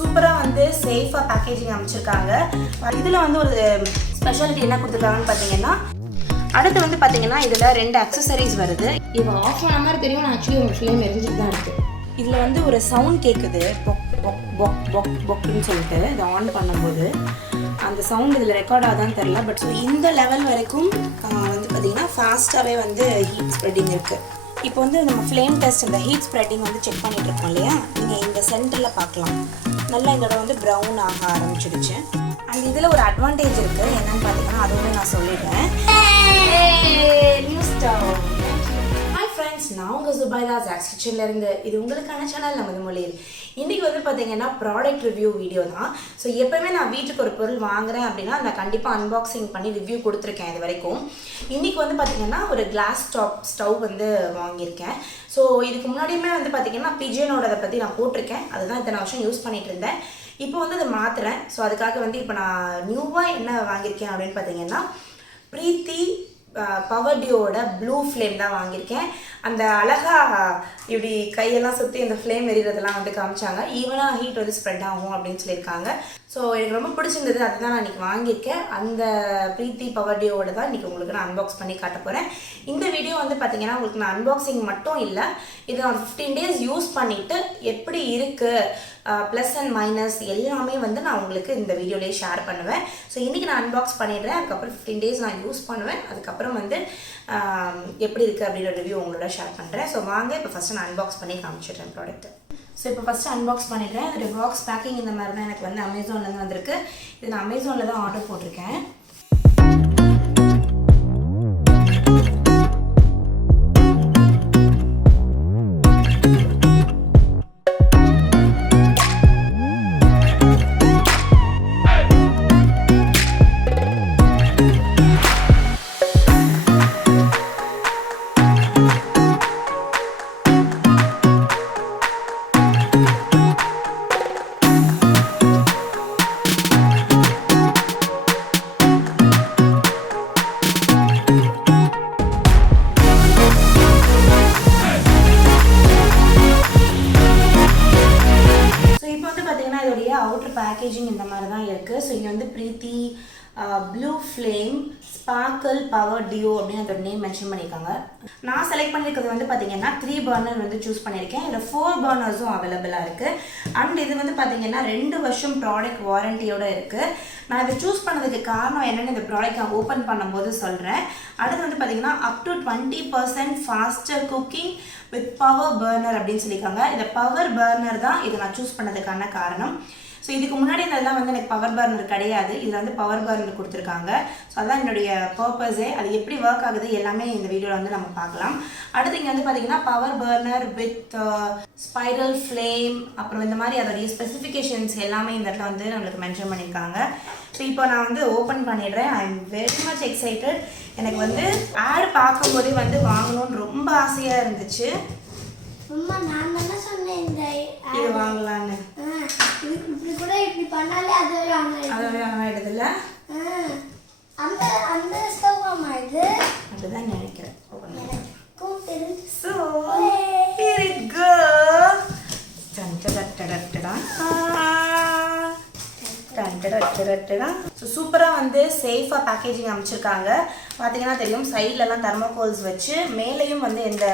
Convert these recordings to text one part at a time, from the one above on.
சூப்பராக வந்து சேஃபாக பேக்கேஜிங் அமைச்சிருக்காங்க. இதில் வந்து ஒரு ஸ்பெஷாலிட்டி என்ன கொடுத்துருக்காங்கன்னு பார்த்தீங்கன்னா, அடுத்து வந்து பார்த்தீங்கன்னா இதில் 2 அக்சசரிஸ் வருது. இப்போ ஆஃப் ஆன மாதிரி தெரியும், நான் ஆக்சுவலி ஒரு ஃப்ளேம் எரிஞ்சிட்டு தான் இருக்குது. இதில் வந்து ஒரு சவுண்ட் கேட்குது, பொக் பொக் பொக் பொக் பொக்குன்னு சொல்லிட்டு. இதை ஆன் பண்ணும்போது அந்த சவுண்ட் இதில் ரெக்கார்ட் ஆகுதான்னு தெரில. பட் ஸோ இந்த லெவல் வரைக்கும் வந்து பார்த்திங்கன்னா ஃபாஸ்ட்டாகவே வந்து ஹீட் ஸ்ப்ரெட்டிங் இருக்குது. இப்போ வந்து நம்ம ஃப்ளேம் டெஸ்ட் இந்த ஹீட் ஸ்ப்ரெட்டிங் வந்து செக் பண்ணிகிட்டு இருக்கோம் இல்லையா, நீங்கள் இந்த சென்டரில் பார்க்கலாம். நல்லா இந்த இடம் வந்து ப்ரௌன் ஆக ஆரம்பிச்சிடுச்சு. அண்ட் இதில் ஒரு அட்வான்டேஜ் இருக்குது, என்னென்னு பார்த்தீங்கன்னா அது வந்து நான் சொல்லிடுறேன். New stove. ஹாய் ஃப்ரெண்ட்ஸ், நான் உங்கள் சுபைதா ஜாக்ஸ் கிச்சன்லேருந்து. இது உங்களுக்கான சேனல் நமது மொழியில். இன்றைக்கி வந்து பார்த்தீங்கன்னா ப்ராடக்ட் ரிவ்யூ வீடியோ தான். ஸோ எப்போவுமே நான் வீட்டுக்கு ஒரு பொருள் வாங்குறேன் அப்படின்னா நான் கண்டிப்பாக அன்பாக்சிங் பண்ணி ரிவ்யூ கொடுத்துருக்கேன் இது வரைக்கும். இன்றைக்கி வந்து பார்த்திங்கன்னா ஒரு கிளாஸ் டாப் ஸ்டவ் வந்து வாங்கியிருக்கேன். ஸோ இதுக்கு முன்னாடியுமே வந்து பார்த்திங்கன்னா பிஜியனோடதை பற்றி நான் போட்டிருக்கேன். அதுதான் இத்தனை வருஷம் யூஸ் பண்ணிகிட்டு இருந்தேன். இப்போ வந்து அதை மாற்றுறேன். ஸோ அதுக்காக வந்து இப்போ நான் நியூவாக என்ன வாங்கியிருக்கேன் அப்படின்னு பார்த்தீங்கன்னா, பிரீத்தி பவர் டியோட ப்ளூ ஃப்ளேம் தான் வாங்கியிருக்கேன். அந்த அழகாக இப்படி கையெல்லாம் சுற்றி அந்த ஃப்ளேம் எரிகிறதெல்லாம் வந்து காமிச்சாங்க. ஈவனாக ஹீட் வந்து ஸ்ப்ரெட் ஆகும் அப்படின்னு சொல்லியிருக்காங்க. ஸோ எனக்கு ரொம்ப பிடிச்சிருந்தது, அதுதான் நான் இன்றைக்கி வாங்கியிருக்கேன். அந்த பிரீத்தி பவர் டியோட தான் இன்றைக்கி உங்களுக்கு நான் அன்பாக்ஸ் பண்ணி காட்ட போகிறேன். இந்த வீடியோ வந்து பார்த்திங்கன்னா உங்களுக்கு நான் அன்பாக்சிங் மட்டும் இல்லை, இது நான் 15 days யூஸ் பண்ணிவிட்டு எப்படி இருக்குது, ப்ளஸ் அண்ட் மைனஸ் எல்லாமே வந்து நான் உங்களுக்கு இந்த வீடியோலேயே ஷேர் பண்ணுவேன். ஸோ இன்றைக்கி நான் அன்பாக்ஸ் பண்ணிடுறேன். அதுக்கப்புறம் 15 days நான் யூஸ் பண்ணுவேன். அதுக்கப்புறம் வந்து எப்படி இருக்குது அப்படின்ற ரிவ்யூ உங்களோட ஷேர் பண்ணுறேன். ஸோ வாங்க இப்போ ஃபஸ்ட்டு நான் அன்பாக்ஸ் பண்ணி காமிச்சிடுறேன் ப்ராடக்ட்டு. ஸோ இப்போ ஃபஸ்ட்டு அன்பாக்ஸ் பண்ணிடுறேன். அதோடய பாக்ஸ் பேக்கிங் இந்த மாதிரி தான் எனக்கு வந்து அமேசான்லேருந்து வந்திருக்கு. இது நான் அமேசானில் தான் ஆர்டர் போட்டிருக்கேன். அவுட்டர் பேக்கேஜிங் இந்த மாதிரி தான் இருக்குது. ஸோ இங்கே வந்து Preethi blue flame sparkle power duo அப்படின்னு அதோட நேம் மென்ஷன் பண்ணியிருக்காங்க. நான் செலக்ட் பண்ணியிருக்கிறது வந்து பார்த்தீங்கன்னா 3 பர்னர் வந்து சூஸ் பண்ணியிருக்கேன். இதில் 4 பர்னர்ஸும் அவைலபிளாக இருக்குது. அண்ட் இது வந்து பார்த்தீங்கன்னா 2 வருஷம் ப்ராடக்ட் வாரண்டியோடு இருக்குது. நான் இதை சூஸ் பண்ணதுக்கு காரணம் என்னென்னு இந்த ப்ராடக்ட் நான் ஓப்பன் பண்ணும்போது சொல்கிறேன். அடுத்து வந்து பார்த்தீங்கன்னா up to 20% faster cooking with power burner அப்படின்னு சொல்லியிருக்காங்க. இந்த பவர் பர்னர் தான் இதை நான் சூஸ் பண்ணதுக்கான காரணம். ஸோ இதுக்கு முன்னாடி இதெல்லாம் வந்து எனக்கு பவர் பர்னர் கிடையாது, இதில் வந்து பவர் பர்னர் கொடுத்துருக்காங்க. ஸோ அதான் என்னுடைய பர்பஸே. அது எப்படி ஒர்க் ஆகுது எல்லாமே இந்த வீடியோவில் வந்து நம்ம பார்க்கலாம். அடுத்து இங்கே வந்து பார்த்தீங்கன்னா power burner with spiral flame, அப்புறம் இந்த மாதிரி அதோடைய ஸ்பெசிஃபிகேஷன்ஸ் எல்லாமே இந்த இடத்துல வந்து நம்மளுக்கு மென்ஷன் பண்ணியிருக்காங்க. ஸோ இப்போ நான் வந்து ஓப்பன் பண்ணிடுறேன். I am very much excited. எனக்கு வந்து ஆட் பார்க்கும்போதே வந்து வாங்கணும்னு ரொம்ப ஆசையாக இருந்துச்சு. இது வாங்கலான்னு இப்படி கூட இப்படி பண்ணாலே அதுவே ஆயிடுதுல்ல. அந்த ஸ்டவ் இது அதுதான் நினைக்கிறேன். So here it goes. சூப்பராக வந்து சேஃபாக பேக்கேஜிங் அமைச்சிருக்காங்க. பார்த்தீங்கன்னா தெரியும், சைட்லலாம் தெர்மோகோல்ஸ் வச்சு மேலேயும் வந்து இந்த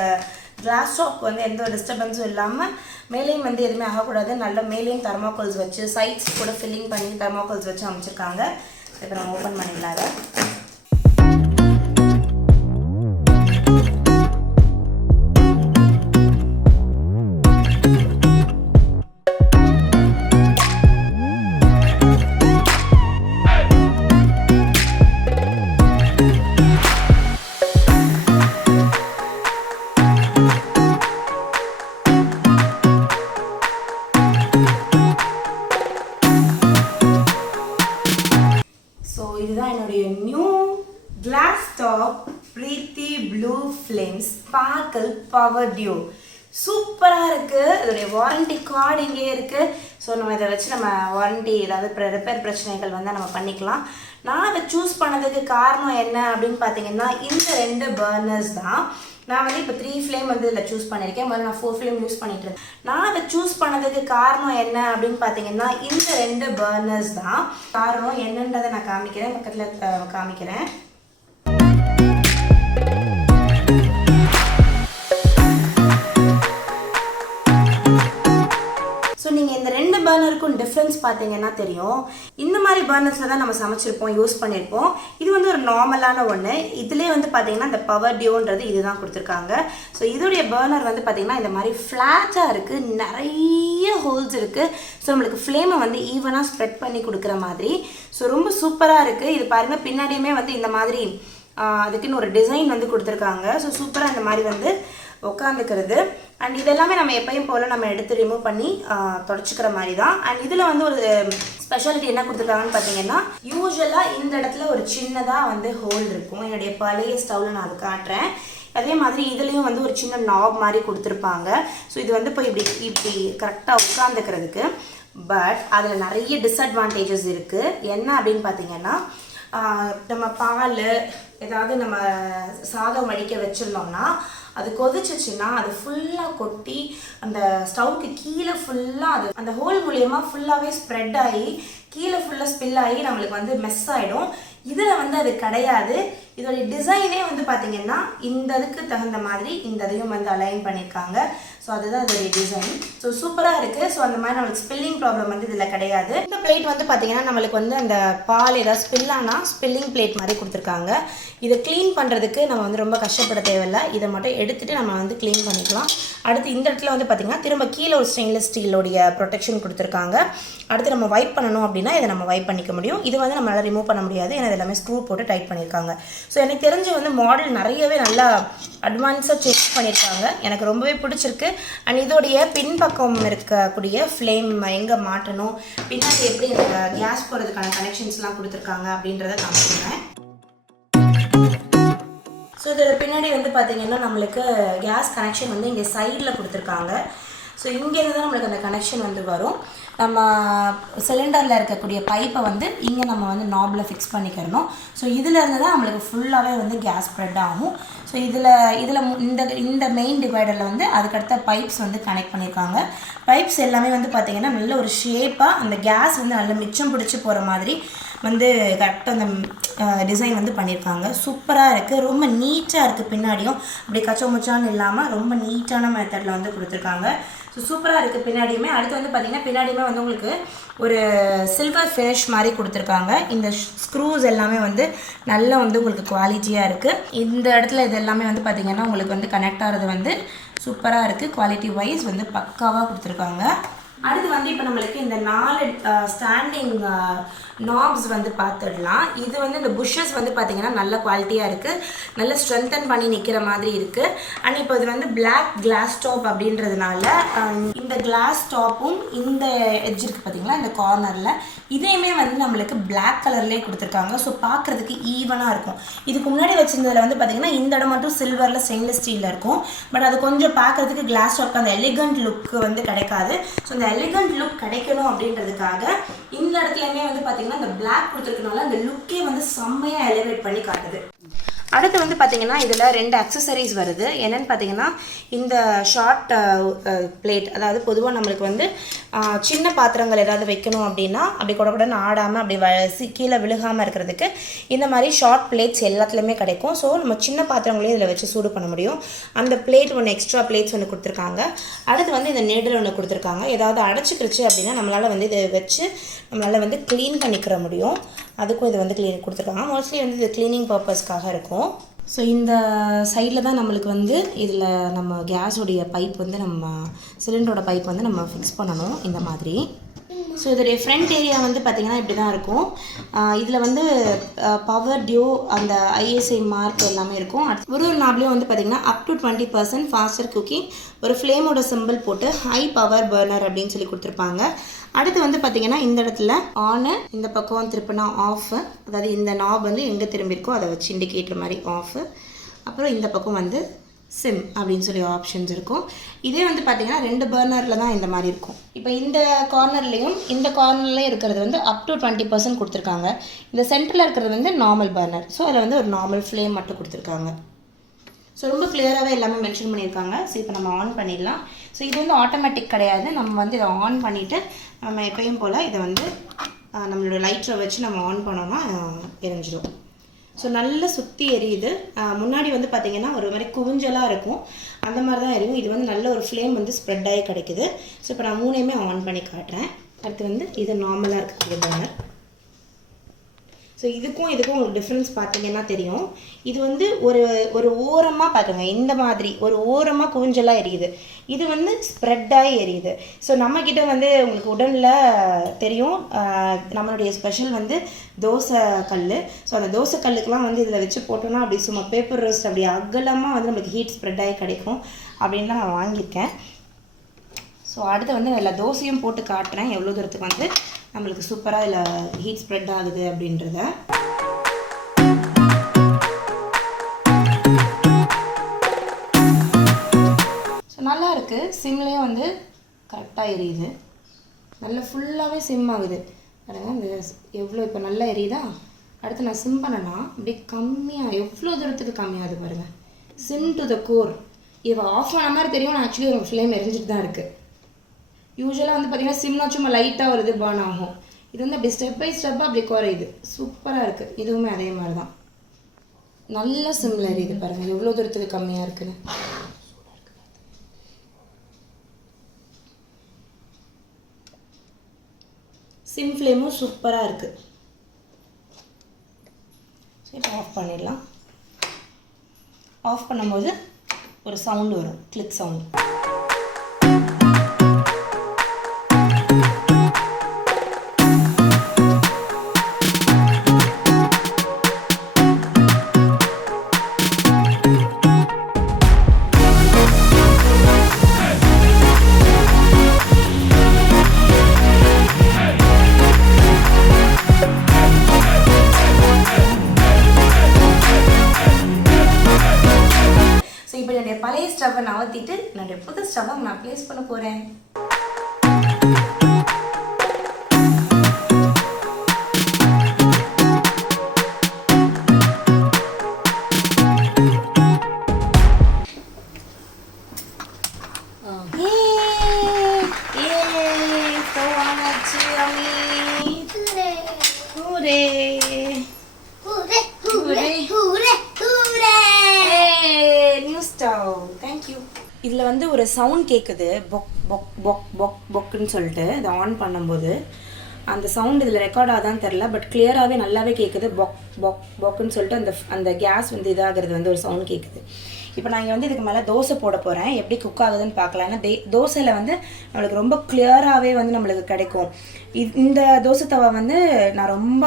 கிளாஸ் டாப் வந்து எந்த ஒரு டிஸ்டர்பன்ஸும் இல்லாமல் மேலேயும் வந்து எதுவுமே ஆகக்கூடாது. நல்ல மேலேயும் தெர்மோகோல்ஸ் வச்சு சைட்ஸ் கூட ஃபில்லிங் பண்ணி தெர்மோகோல்ஸ் வச்சு அமைச்சிருக்காங்க. இப்போ நம்ம ஓப்பன் பண்ணிடலாம் அதை. இதுதான் என்னுடைய new glass top Preethi blue flame sparkle power duo. சூப்பராக இருக்குது. இதோடைய வாரண்டி கார்டு இங்கே இருக்குது. ஸோ நம்ம இதை வச்சு நம்ம வாரண்டி ஏதாவது ரிப்பேர் பிரச்சனைகள் வந்தால் நம்ம பண்ணிக்கலாம். நான் அதை சூஸ் பண்ணதுக்கு காரணம் என்ன அப்படின்னு பார்த்தீங்கன்னா இந்த 2 பர்னர்ஸ் தான். நான் வந்து இப்போ 3 ஃப்ளேம் வந்து இதில் சூஸ் பண்ணியிருக்கேன். முதல்ல நான் 4 ஃப்ளேம் யூஸ் பண்ணிட்டு இருந்தேன். நான் அதை சூஸ் பண்ணதுக்கு காரணம் என்ன அப்படின்னு பார்த்தீங்கன்னா இந்த 2 பர்னர்ஸ் தான் காரணம். என்னன்றதை நான் காமிக்கிறேன், பக்கத்தில் காமிக்கிறேன். ஸோ நீங்கள் இந்த 2 பர்னருக்கும் டிஃப்ரென்ஸ் பார்த்தீங்கன்னா தெரியும். இந்த மாதிரி பர்னர்ஸில் தான் நம்ம சமைச்சிருப்போம், யூஸ் பண்ணியிருப்போம். இது வந்து ஒரு நார்மலான ஒன்று. இதிலே வந்து பார்த்தீங்கன்னா இந்த பவர் டியோன்றது இதுதான் கொடுத்துருக்காங்க. ஸோ இதோடைய பர்னர் வந்து பார்த்தீங்கன்னா இந்த மாதிரி ஃப்ளாட்டாக இருக்குது, நிறைய ஹோல்ஸ் இருக்குது. ஸோ நம்மளுக்கு ஃப்ளேமை வந்து ஈவனாக ஸ்ப்ரெட் பண்ணி கொடுக்குற மாதிரி. ஸோ ரொம்ப சூப்பராக இருக்குது. இது பாருங்கள், பின்னாடியுமே வந்து இந்த மாதிரி அதுக்குன்னு ஒரு டிசைன் வந்து கொடுத்துருக்காங்க. ஸோ சூப்பராக இந்த மாதிரி வந்து உட்காந்துக்கிறது. அண்ட் இதெல்லாமே நம்ம எப்பயும் போல் நம்ம எடுத்து ரிமூவ் பண்ணி தொடச்சிக்கிற மாதிரி தான். அண்ட் இதில் வந்து ஒரு ஸ்பெஷாலிட்டி என்ன கொடுத்துருக்காங்கன்னு பார்த்தீங்கன்னா, யூஸ்வலாக இந்த இடத்துல ஒரு சின்னதாக வந்து ஹோல் இருக்கும். என்னுடைய பழைய ஸ்டவ்வில் நான் அது காட்டுறேன். அதே மாதிரி இதுலேயும் வந்து ஒரு சின்ன நாப் மாதிரி கொடுத்துருப்பாங்க. ஸோ இது வந்து இப்போ இப்படி கரெக்டாக உட்காந்துக்கிறதுக்கு. பட் அதில் நிறைய டிஸ்அட்வான்டேஜஸ் இருக்குது. என்ன அப்படின்னு பார்த்தீங்கன்னா, நம்ம பால் ஏதாவது நம்ம சாதம் வடிக்க வச்சிருந்தோம்னா அது கொதிச்சிச்சுன்னா அது ஃபுல்லாக கொட்டி அந்த ஸ்டவ்வுக்கு கீழே ஃபுல்லாக அது அந்த ஹோல் மூலியமாக ஃபுல்லாகவே ஸ்ப்ரெட் ஆகி கீழே ஃபுல்லாக ஸ்பில் ஆகி நம்மளுக்கு வந்து மெஸ் ஆகிடும். இதில் வந்து அது கிடையாது. இதோடைய டிசைனே வந்து பார்த்தீங்கன்னா இந்த இதுக்கு தகுந்த மாதிரி இந்த இதையும் வந்து அலைன் பண்ணியிருக்காங்க. ஸோ அதுதான் இதோடைய டிசைன். ஸோ சூப்பராக இருக்குது. ஸோ அந்த மாதிரி நம்மளுக்கு ஸ்பில்லிங் ப்ராப்ளம் வந்து இதில் கிடையாது. இந்த பிளேட் வந்து பார்த்தீங்கன்னா நம்மளுக்கு வந்து அந்த பால் ஏதாவது ஸ்பில் ஆனால் ஸ்பில்லிங் பிளேட் மாதிரி கொடுத்துருக்காங்க. இதை க்ளீன் பண்ணுறதுக்கு நம்ம வந்து ரொம்ப கஷ்டப்பட தேவையில்லை. இதை மட்டும் எடுத்துகிட்டு நம்ம வந்து க்ளீன் பண்ணிக்கலாம். அடுத்து இந்த இடத்துல வந்து பார்த்திங்கன்னா திரும்ப கீழே ஒரு ஸ்டெயின்லெஸ் ஸ்டீலோடைய ப்ரொடெக்ஷன் கொடுத்துருக்காங்க. அடுத்து நம்ம வைப் பண்ணணும் அப்படின்னா இதை நம்ம வைப் பண்ணிக்க முடியும். இது வந்து நம்மளால் ரிமூவ் பண்ண முடியாது, ஏன்னா எல்லாமே ஸ்க்ரூ போட்டு டைட் பண்ணியிருக்காங்க. ஸோ எனக்கு தெரிஞ்சு வந்து மாடல் நிறையவே நல்லா அட்வான்ஸாக செக் பண்ணியிருக்காங்க. எனக்கு ரொம்பவே பிடிச்சிருக்கு. அண்ட் இதோடைய பின்பக்கம் இருக்கக்கூடிய ஃப்ளேம் எங்கே மாட்டணும், பின்னாடி எப்படி இந்த கேஸ் போகிறதுக்கான கனெக்ஷன்ஸ்லாம் கொடுத்துருக்காங்க அப்படின்றத காமிக்கிறேன். ஸோ இதோட பின்னாடி வந்து பார்த்திங்கன்னா நம்மளுக்கு கேஸ் கனெக்ஷன் வந்து இங்கே சைடில் கொடுத்துருக்காங்க. ஸோ இங்கேருந்து தான் நம்மளுக்கு அந்த கனெக்ஷன் வந்து வரும். நம்ம சிலிண்டரில் இருக்கக்கூடிய பைப்பை வந்து இங்கே நம்ம வந்து நாபில் ஃபிக்ஸ் பண்ணிக்கிறணும். ஸோ இதிலேருந்து தான் நம்மளுக்கு ஃபுல்லாகவே வந்து கேஸ் ஸ்ப்ரெட் ஆகும். ஸோ இந்த மெயின் டிவைடரில் வந்து அதுக்கடுத்த பைப்ஸ் வந்து கனெக்ட் பண்ணியிருக்காங்க. பைப்ஸ் எல்லாமே வந்து பார்த்திங்கன்னா நல்ல ஒரு ஷேப்பாக அந்த கேஸ் வந்து நல்ல மிச்சம் பிடிச்சி போகிற மாதிரி வந்து கரெக்டாக அந்த டிசைன் வந்து பண்ணியிருக்காங்க. சூப்பராக இருக்குது, ரொம்ப நீட்டாக இருக்குது. பின்னாடியும் அப்படி கச்சமுச்சான்னு இல்லாமல் ரொம்ப நீட்டான மெத்தடில் வந்து கொடுத்துருக்காங்க. ஸோ சூப்பராக இருக்குது பின்னாடியுமே. அடுத்து வந்து பார்த்திங்கன்னா பின்னாடியுமே வந்து உங்களுக்கு ஒரு சில்வர் ஃபினிஷ் மாதிரி கொடுத்துருக்காங்க. இந்த ஸ்க்ரூஸ் எல்லாமே வந்து நல்லா வந்து உங்களுக்கு குவாலிட்டியாக இருக்குது. இந்த இடத்துல இது எல்லாமே வந்து பார்த்திங்கன்னா உங்களுக்கு வந்து கனெக்ட் ஆகிறது வந்து சூப்பராக இருக்குது. குவாலிட்டி வைஸ் வந்து பக்காவாக கொடுத்துருக்காங்க. அடுத்து வந்து இப்போ நம்மளுக்கு இந்த 4 ஸ்டாண்டிங் நாப்ஸ் வந்து பார்த்துடலாம். இது வந்து இந்த புஷ்ஷஸ் வந்து பார்த்திங்கன்னா நல்ல குவாலிட்டியாக இருக்குது, நல்ல ஸ்ட்ரென்தன் பண்ணி நிற்கிற மாதிரி இருக்குது. அண்ட் இப்போ இது வந்து பிளாக் கிளாஸ் டாப் அப்படின்றதுனால இந்த கிளாஸ் டாப்பும் இந்த எட்ஜ் இருக்குது பார்த்திங்களா, இந்த கார்னரில் இதையுமே வந்து நம்மளுக்கு பிளாக் கலர்லேயே கொடுத்துருக்காங்க. ஸோ பார்க்குறதுக்கு ஈவனாக இருக்கும். இதுக்கு முன்னாடி வச்சுருந்ததில் வந்து பார்த்திங்கன்னா இந்த இடம் மட்டும் சில்வரில் ஸ்டெயின்லெஸ் ஸ்டீலில் இருக்கும். பட் அது கொஞ்சம் பார்க்குறதுக்கு கிளாஸ் டாப்க்கு அந்த எலிகண்ட் லுக்கு வந்து கிடைக்காது. ஸோ இந்த எலிகண்ட் லுக் கிடைக்கணும் அப்படின்றதுக்காக இந்த இடத்துலையுமே வந்து பார்த்திங்கன்னா இந்த பிளாக் கொடுத்துருக்கனால அந்த லுக்கே வந்து செம்மையாக எலிவேட் பண்ணி காட்டுது. அடுத்து வந்து பார்த்திங்கன்னா இதில் 2 அக்சசரிஸ் வருது. என்னென்னு பார்த்தீங்கன்னா இந்த ஷார்ட் பிளேட், அதாவது பொதுவாக நம்மளுக்கு வந்து சின்ன பாத்திரங்கள் ஏதாவது வைக்கணும் அப்படின்னா அப்படி கூடன்னு ஆடாமல் அப்படி கீழே விழுகாமல் இருக்கிறதுக்கு இந்த மாதிரி ஷார்ட் பிளேட்ஸ் எல்லாத்துலேயுமே கிடைக்கும். ஸோ நம்ம சின்ன பாத்திரங்களையும் இதில் வச்சு சூடு பண்ண முடியும். அந்த பிளேட் ஒன்று எக்ஸ்ட்ரா பிளேட்ஸ் ஒன்று கொடுத்துருக்காங்க. அடுத்து வந்து இந்த நீடில் ஒன்று கொடுத்துருக்காங்க. ஏதாவது அடைச்சிக்கிடுச்சு அப்படின்னா நம்மளால் வந்து இதை வச்சு நம்மளால் வந்து க்ளீன் பண்ணிக்கிற முடியும். அதுக்கும் இது வந்து க்ளீன் கொடுத்துருக்காங்க. மோஸ்ட்லி வந்து இது க்ளீனிங் பர்பஸ்க்காக இருக்கும். ஸோ இந்த சைடில் தான் நம்மளுக்கு வந்து இதில் நம்ம கேஸோடைய பைப் வந்து நம்ம சிலிண்டரோட பைப் வந்து நம்ம ஃபிக்ஸ் பண்ணணும் இந்த மாதிரி. ஸோ இதோடைய ஃப்ரண்ட் ஏரியா வந்து பார்த்திங்கன்னா இப்படி தான் இருக்கும். இதில் வந்து பவர் டியூ அந்த ஐஎஸ்ஐ மார்க் எல்லாமே இருக்கும். ஒரு நாப்லேயும் வந்து பார்த்திங்கன்னா அப் டு 20% ஃபாஸ்டர் குக்கிங், ஒரு ஃப்ளேமோட சிம்பிள் போட்டு ஹை பவர் பர்னர் அப்படின்னு சொல்லி கொடுத்துருப்பாங்க. அடுத்து வந்து பார்த்திங்கன்னா இந்த இடத்துல ஆனு, இந்த பக்கம் திருப்பினா ஆஃபு, அதாவது இந்த நாப் வந்து எங்கே திரும்பியிருக்கோ அதை வச்சு இண்டிகேட்டர் மாதிரி ஆஃபு, அப்புறம் இந்த பக்கம் வந்து சிம் அப்படின்னு சொல்லி ஆப்ஷன்ஸ் இருக்கும். இதே வந்து பார்த்திங்கன்னா 2 பர்னரில் தான் இந்த மாதிரி இருக்கும். இப்போ இந்த கார்னர்லேயும் இந்த கார்னர்லேயும் இருக்கிறது வந்து அப் டு 20% கொடுத்துருக்காங்க. இந்த சென்டரில் இருக்கிறது வந்து நார்மல் பர்னர். ஸோ அதில் வந்து ஒரு நார்மல் ஃப்ளேம் மட்டும் கொடுத்துருக்காங்க. ஸோ ரொம்ப கிளியராகவே எல்லாமே மென்ஷன் பண்ணியிருக்காங்க. ஸோ இப்போ நம்ம ஆன் பண்ணிடலாம். ஸோ இது வந்து ஆட்டோமேட்டிக் கிடையாது. நம்ம வந்து இதை ஆன் பண்ணிவிட்டு நம்ம எப்பயும் போல் இதை வந்து நம்மளோட லைட்டரை வச்சு நம்ம ஆன் பண்ணோம்னா எரிஞ்சிடும். ஸோ நல்லா சுற்றி எரியுது. முன்னாடி வந்து பார்த்திங்கன்னா ஒரு மாதிரி குவிஞ்சலாக இருக்கும், அந்த மாதிரி தான் எரியும். இது வந்து நல்ல ஒரு ஃப்ளேம் வந்து ஸ்ப்ரெட் ஆகி கிடைக்குது. ஸோ இப்போ நான் 3யுமே ஆன் பண்ணி காட்டுறேன். அடுத்து வந்து இது நார்மலாக இருக்கக்கூடிய பர்னர். ஸோ இதுக்கும் உங்களுக்கு டிஃப்ரென்ஸ் பார்த்தீங்கன்னா தெரியும். இது வந்து ஒரு ஓரமாக பாருங்க, இந்த மாதிரி ஒரு ஓரமாக குவிஞ்சலாக எரியுது. இது வந்து ஸ்ப்ரெட்டாகி எரியுது. ஸோ நம்மக்கிட்ட வந்து உங்களுக்கு உடனில் தெரியும், நம்மளுடைய ஸ்பெஷல் வந்து தோசை கல். ஸோ அந்த தோசை கல்லுக்கெலாம் வந்து இதில் வச்சு போட்டோன்னா அப்படி சும்மா பேப்பர் ரோஸ்ட் அப்படி அகலமாக வந்து நம்மளுக்கு ஹீட் ஸ்ப்ரெட் ஆகி கிடைக்கும் அப்படின்னு தான் நான் வாங்கியிருக்கேன். ஸோ அடுத்து வந்து இதில் தோசையும் போட்டு காட்டுறேன் எவ்வளோ தூரத்துக்கு வந்து நம்மளுக்கு சூப்பராக இதில் ஹீட் ஸ்ப்ரெட் ஆகுது அப்படின்றத. ஸோ நல்லா இருக்குது. சிம்லேயும் வந்து கரெக்டாக எரியுது. நல்லா ஃபுல்லாகவே சிம் ஆகுது பாருங்க. இந்த எவ்வளோ இப்போ நல்லா எரியுதா. அடுத்து நான் சிம் பண்ணேன்னா அப்படி கம்மியாக எவ்வளோ தூரத்துக்கு கம்மியாகுது பாருங்கள். Sim to the core. இதை ஆஃப் ஆன மாதிரி தெரியும், நான் ஆக்சுவலி உங்கள் ஃப்ளேம் எரிஞ்சிட்டு தான் இருக்குது. யூஸ்வலாக வந்து பார்த்திங்கன்னா சிம்னா சும்மா லைட்டாக வருது, பர்ன் ஆகும். இது வந்து அப்படி ஸ்டெப் பை ஸ்டெப்பாக அப்படி குறையுது. சூப்பராக இருக்குது. இதுவுமே அதே மாதிரி தான் நல்ல சிம்மில் எரியுது பாருங்கள் எவ்வளோ தூரத்துக்கு கம்மியாக இருக்குன்னு. சிம் ஃப்ளேமும் சூப்பராக இருக்குது. ஸோ இப்போ ஆஃப் பண்ணிடலாம். ஆஃப் பண்ணும்போது ஒரு சவுண்டு வரும், கிளிக் சவுண்டு. பழைய ஸ்டவ்வை நவத்திட்டு என்னுடைய புது ஸ்டவ்வை நான் ப்ளேஸ் பண்ண போகிறேன். இதில் வந்து ஒரு சவுண்ட் கேட்குது, பொக் பொக் பொக் பொக் பொக்குன்னு சொல்லிட்டு. இதை ஆன் பண்ணும்போது அந்த சவுண்ட் இதில் ரெக்கார்ட் ஆகுதான்னு தெரில, பட் கிளியராகவே நல்லாவே கேட்குது. பொக் பொக் பொக்குன்னு சொல்லிட்டு அந்த கேஸ் வந்து இதாகிறது வந்து ஒரு சவுண்ட் கேட்குது. இப்போ நான் இங்கே வந்து இதுக்கு மேலே தோசை போட போகிறேன். எப்படி குக் ஆகுதுன்னு பார்க்கலாம். ஏன்னா தோசையில் வந்து நம்மளுக்கு ரொம்ப கிளியராகவே வந்து நம்மளுக்கு கிடைக்கும். இந்த தோசை தவா வந்து நான் ரொம்ப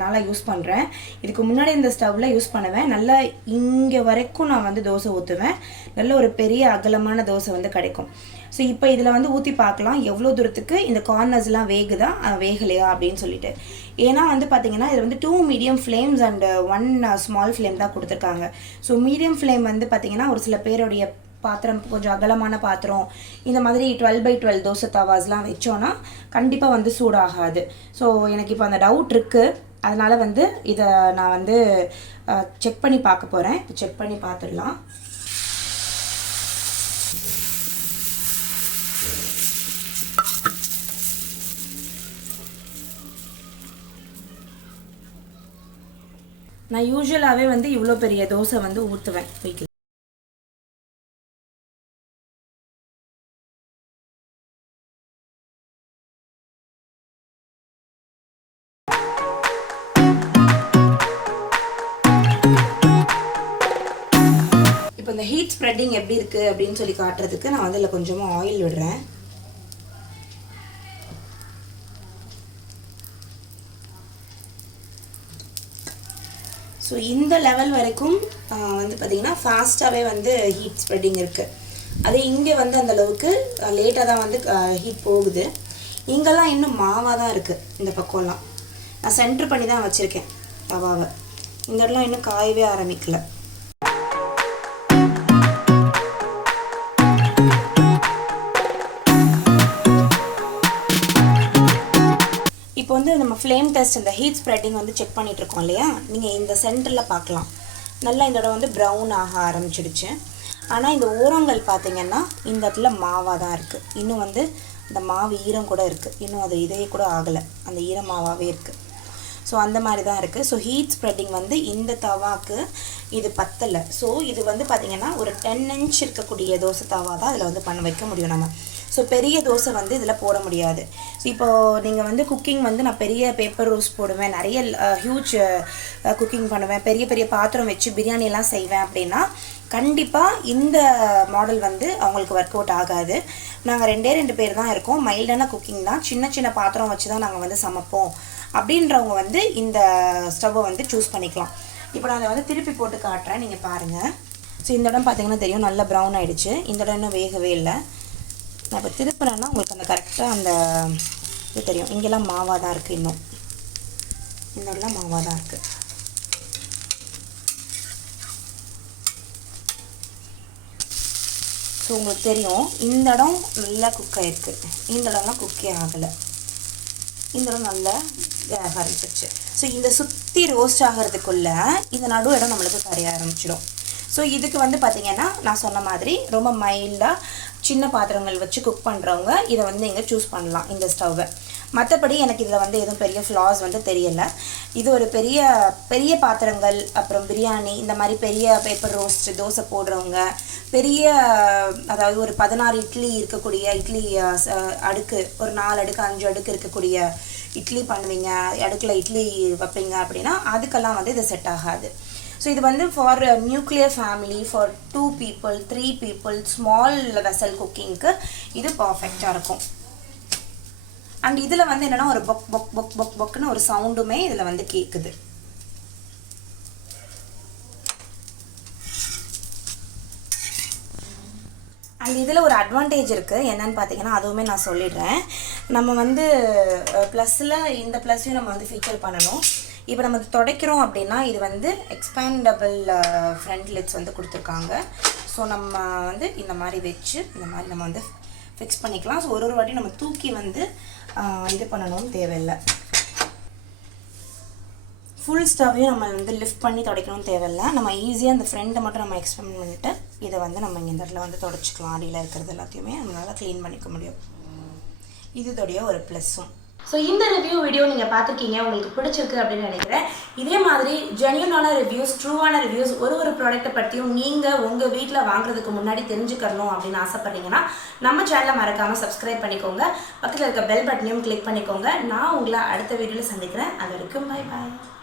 நாளாக யூஸ் பண்ணுறேன். இதுக்கு முன்னாடி இந்த ஸ்டவ்வில் யூஸ் பண்ணுவேன். நல்லா இங்கே வரைக்கும் நான் வந்து தோசை ஊற்றுவேன். நல்ல ஒரு பெரிய அகலமான தோசை வந்து கிடைக்கும். ஸோ இப்போ இதில் வந்து ஊற்றி பார்க்கலாம் எவ்வளோ தூரத்துக்கு இந்த கார்னர்ஸ்லாம் வேகுதா வேகலையா அப்படின்னு சொல்லிட்டு. ஏன்னா வந்து பார்த்தீங்கன்னா இது வந்து 2 medium flames and 1 small flame தான் கொடுத்துருக்காங்க. ஸோ மீடியம் ஃப்ளேம் வந்து பார்த்தீங்கன்னா ஒரு சில பேருடைய பாத்திரம் கொஞ்சம் அகலமான பாத்திரம், இந்த மாதிரி 12x12 தோசை தவாஸ்லாம் வச்சோன்னா கண்டிப்பாக வந்து சூடாகாது. ஸோ எனக்கு இப்போ அந்த டவுட் இருக்குது. அதனால் வந்து இதை நான் வந்து செக் பண்ணி பார்க்க போகிறேன். செக் பண்ணி பார்த்துடலாம். நான் யூஸ்வலாகவே வந்து இவ்வளோ பெரிய தோசை வந்து ஊற்றுவேன் வீட்டில். இப்போ இந்த ஹீட் ஸ்ப்ரெட்டிங் எப்படி இருக்குது அப்படின்னு சொல்லி காட்டுறதுக்கு நான் வந்து இதில் கொஞ்சமாக ஆயில் விடுறேன். ஸோ இந்த லெவல் வரைக்கும் வந்து பார்த்திங்கன்னா ஃபாஸ்ட்டாகவே வந்து ஹீட் ஸ்ப்ரெட்டிங் இருக்குது. அதே இங்கே வந்து அந்தளவுக்கு லேட்டாக தான் வந்து ஹீட் போகுது. இங்கெல்லாம் இன்னும் மாவாக தான் இருக்குது. இந்த பக்கம்லாம் நான் சென்டர் பண்ணி தான் வச்சுருக்கேன் தவாவை. இந்த இடம்லாம் இன்னும் காயவே ஆரம்பிக்கலை. இப்போ வந்து நம்ம ஃப்ளேம் டெஸ்ட் இந்த ஹீட் ஸ்ப்ரெட்டிங் வந்து செக் பண்ணிகிட்ருக்கோம் இல்லையா. நீங்கள் இந்த சென்டரில் பார்க்கலாம். நல்லா இந்த இடம் வந்து ப்ரௌன் ஆக ஆரம்பிச்சிடுச்சு. ஆனால் இந்த ஓரங்கள் பார்த்திங்கன்னா இந்த இடத்துல மாவாக தான் இருக்குது. இன்னும் வந்து இந்த மாவு ஈரம் கூட இருக்குது. இன்னும் அது இதே கூட ஆகலை, அந்த ஈரம் மாவாகவே இருக்குது. ஸோ அந்த மாதிரி தான் இருக்குது. ஸோ ஹீட் ஸ்ப்ரெட்டிங் வந்து இந்த தவாக்கு இது பத்தலை. ஸோ இது வந்து பார்த்திங்கன்னா ஒரு 10 இன்ச் இருக்கக்கூடிய தோசை தவா தான் இதில் வந்து பண்ண வைக்க முடியும் நம்ம. ஸோ பெரிய தோசை வந்து இதில் போட முடியாது. ஸோ இப்போது நீங்கள் வந்து குக்கிங் வந்து நான் பெரிய பேப்பர் ரோஸ் போடுவேன், நிறைய ஹியூஜ் குக்கிங் பண்ணுவேன், பெரிய பெரிய பாத்திரம் வச்சு பிரியாணியெல்லாம் செய்வேன் அப்படின்னா கண்டிப்பாக இந்த மாடல் வந்து அவங்களுக்கு ஒர்க் அவுட் ஆகாது. நாங்கள் 2 பேர் தான் இருக்கோம், மைல்டான குக்கிங் தான், சின்ன சின்ன பாத்திரம் வச்சு தான் நாங்கள் வந்து சமைப்போம் அப்படின்றவங்க வந்து இந்த ஸ்டவ்வை வந்து சூஸ் பண்ணிக்கலாம். இப்போ நான் அதை வந்து திருப்பி போட்டு காட்டுறேன், நீங்கள் பாருங்கள். ஸோ இந்த இடம் பார்த்திங்கன்னா தெரியும், நல்லா ப்ரௌன் ஆகிடுச்சு. இந்த இடம் இன்னும் வேகவே இல்லை. நான் இப்போ திருப்பினேன்னா உங்களுக்கு அந்த கரெக்டாக அந்த இது தெரியும். இங்கெல்லாம் மாவாக தான் இருக்குது, இன்னும் இந்த இடம்லாம் மாவாக தான் இருக்குது. ஸோ உங்களுக்கு தெரியும் இந்த இடம் நல்லா குக் ஆகிருக்கு, இந்த இடம்லாம் குக்கே ஆகலை, இந்த இடம் நல்லா ஆரம்பிச்சிருச்சு. ஸோ இந்த சுற்றி ரோஸ்ட் ஆகிறதுக்குள்ளே இந்த நடு இடம் நம்மளுக்கு கரைய ஆரம்பிச்சிடும். ஸோ இதுக்கு வந்து பார்த்திங்கன்னா நான் சொன்ன மாதிரி ரொம்ப மைல்டாக சின்ன பாத்திரங்கள் வச்சு குக் பண்ணுறவங்க இதை வந்து இங்கே சூஸ் பண்ணலாம் இந்த ஸ்டவ்வை. மற்றபடி எனக்கு இதில் வந்து எதுவும் பெரிய ஃப்ளாஸ் வந்து தெரியலை. இது ஒரு பெரிய பெரிய பாத்திரங்கள், அப்புறம் பிரியாணி, இந்த மாதிரி பெரிய பேப்பர் ரோஸ்ட் தோசை போடுறவங்க, பெரிய அதாவது ஒரு 16 இட்லி இருக்கக்கூடிய இட்லி அடுக்கு, ஒரு 4 அடுக்கு 5 அடுக்கு இருக்கக்கூடிய இட்லி பண்ணுவீங்க, அடுக்கில் இட்லி வைப்பீங்க அப்படின்னா அதுக்கெல்லாம் வந்து இது செட் ஆகாது. ஸோ இது வந்து for nuclear family, for 2 people 3 people small vessel குக்கிங்க்கு இது பர்ஃபெக்டாக இருக்கும். அண்ட் இதில் வந்து என்னென்னா ஒரு பொக் பொக் பொக் பொக் பொக்குன்னு ஒரு சவுண்டுமே இதில் வந்து கேட்குது. அண்ட் இதில் ஒரு அட்வான்டேஜ் இருக்குது, என்னன்னு பார்த்தீங்கன்னா அதுவுமே நான் சொல்லிடுறேன். நம்ம வந்து ப்ளஸில் இந்த ப்ளஸ்ஸையும் நம்ம வந்து ஃபீச்சர் பண்ணணும். இப்போ நம்ம துடைக்கிறோம் அப்படின்னா இது வந்து எக்ஸ்பேண்டபிள் ஃப்ரண்ட் லிட்ஸ் வந்து கொடுத்துருக்காங்க. ஸோ நம்ம வந்து இந்த மாதிரி வச்சு இந்த மாதிரி நம்ம வந்து ஃபிக்ஸ் பண்ணிக்கலாம். ஸோ ஒரு வாட்டி நம்ம தூக்கி வந்து இது பண்ணணும்னு தேவையில்லை. ஃபுல் ஸ்டவ்வையும் நம்ம வந்து லிஃப்ட் பண்ணி துடைக்கணும்னு தேவையில்லை. நம்ம ஈஸியாக அந்த ஃப்ரெண்டை மட்டும் நம்ம எக்ஸ்பெண்ட் பண்ணிவிட்டு இதை வந்து நம்ம இந்த இடத்துல வந்து துடைச்சிக்கலாம். அடியில் இருக்கிறது எல்லாத்தையுமே நம்மளால் க்ளீன் பண்ணிக்க முடியும். இதோடைய ஒரு ப்ளஸ்ஸும். ஸோ இந்த ரிவ்யூ வீடியோ நீங்கள் பார்த்துருக்கீங்க, உங்களுக்கு பிடிச்சிருக்கு அப்படின்னு நினைக்கிறேன். இதே மாதிரி ஜென்யூனான ரிவ்யூஸ், ட்ரூவான ரிவ்யூஸ் ஒரு ப்ராடக்ட்டை பற்றியும் நீங்கள் உங்கள் வீட்டில் வாங்குறதுக்கு முன்னாடி தெரிஞ்சுக்கணும் அப்படின்னு ஆசைப்பட்டீங்கன்னா நம்ம சேனலை மறக்காமல் சப்ஸ்கிரைப் பண்ணிக்கோங்க. பக்கத்தில் இருக்க பெல் பட்டனையும் கிளிக் பண்ணிக்கோங்க. நான் உங்களை அடுத்த வீடியோவில் சந்திக்கிறேன். அது வரைக்கும் பை பாய்.